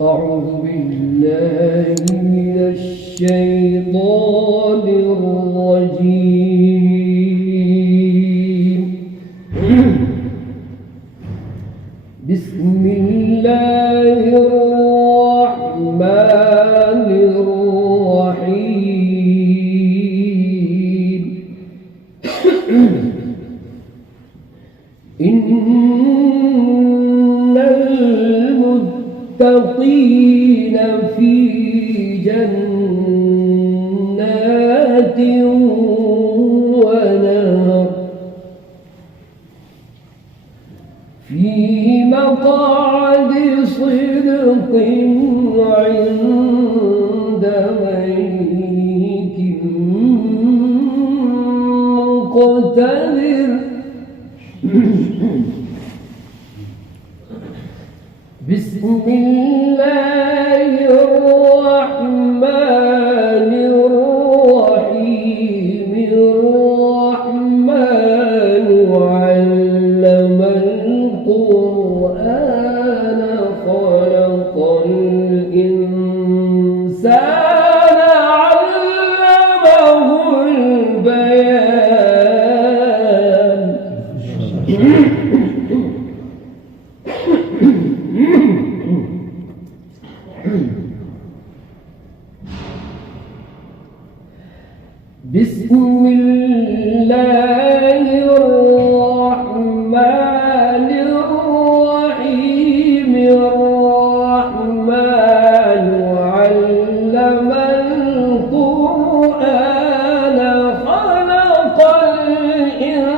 أعوذ بالله من الشيطان الرجيم. بسم الله الرحمن الرحيم. إن المتقين في جنات ونهر في مقعد صدق عند مليك مقتدر. بسم الله الرحمن الرحيم. الرحمن علم القرآن خلق الإنسان علمه البيان. بسم الله الرحمن الرحيم. الرحمن علم القرآن خلق الإنسان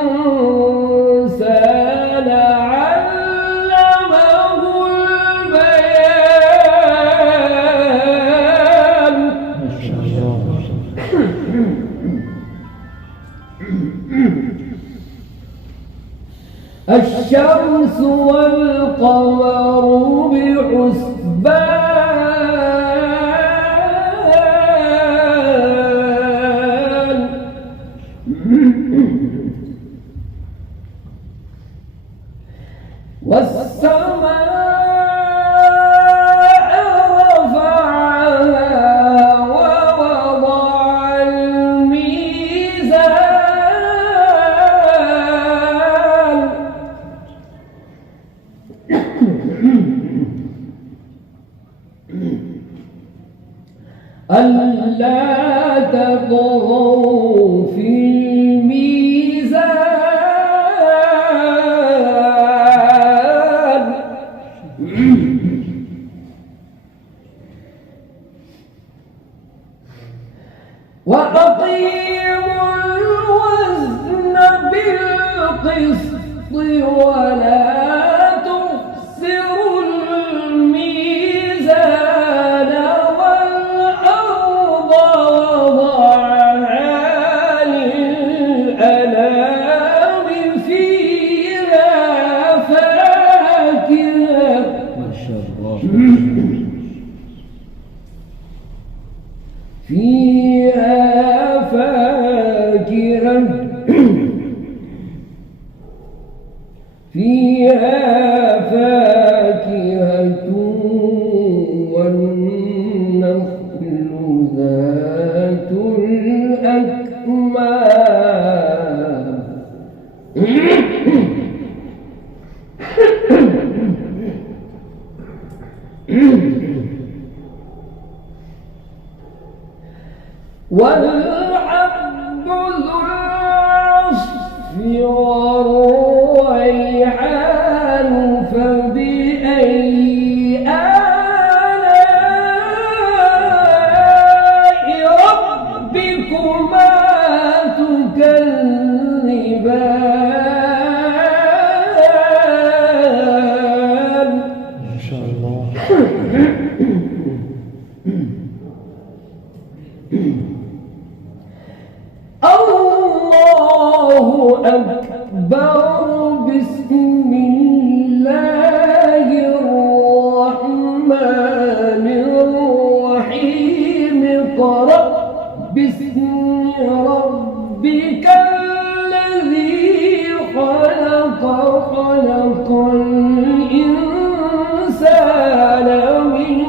علمه البيان. الشمس والقمر بحسبان. والسماء رفعها ووضع الميزان. ألا تطغوا في الميزان. وأقيموا الوزن بالقسط ولا تخسروا الميزان. والأرض وضعها للأنام فيها فاكهة. ما شاء الله. فيها فاكهة. فيها فاكهة والنخل ذات الأكمام. والحب ذو العصف والريحان. فبأي آلاء ربكما تكذبان. ما شاء الله. الله أكبر. بسم الله الرحمن الرحيم. اقرأ باسم ربك الذي خلق الإنسان من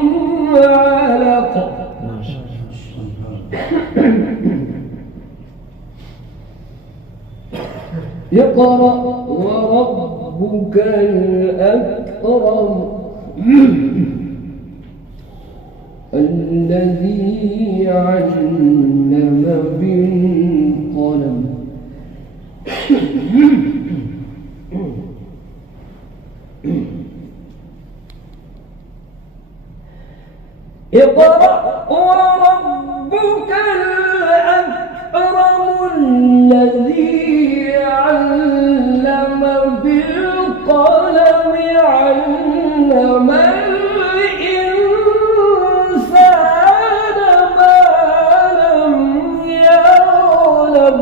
اقرأ وربك الأكرم الذي علم بالقلم اقرأ وربك الأكرم الذي علم بالقلم علم الإنسان ما لم يعلم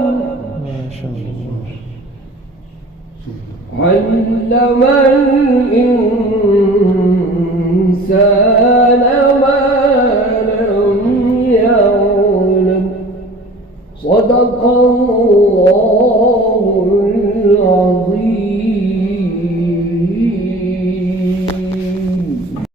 علم الإنسان ما لم يعلم صدق الله